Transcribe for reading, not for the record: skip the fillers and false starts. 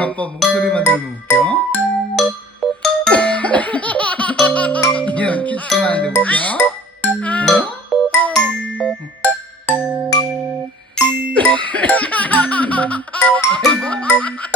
아빠 목소리만 들으면 웃겨? 이게 키스하는데 웃겨? 어? 아이고.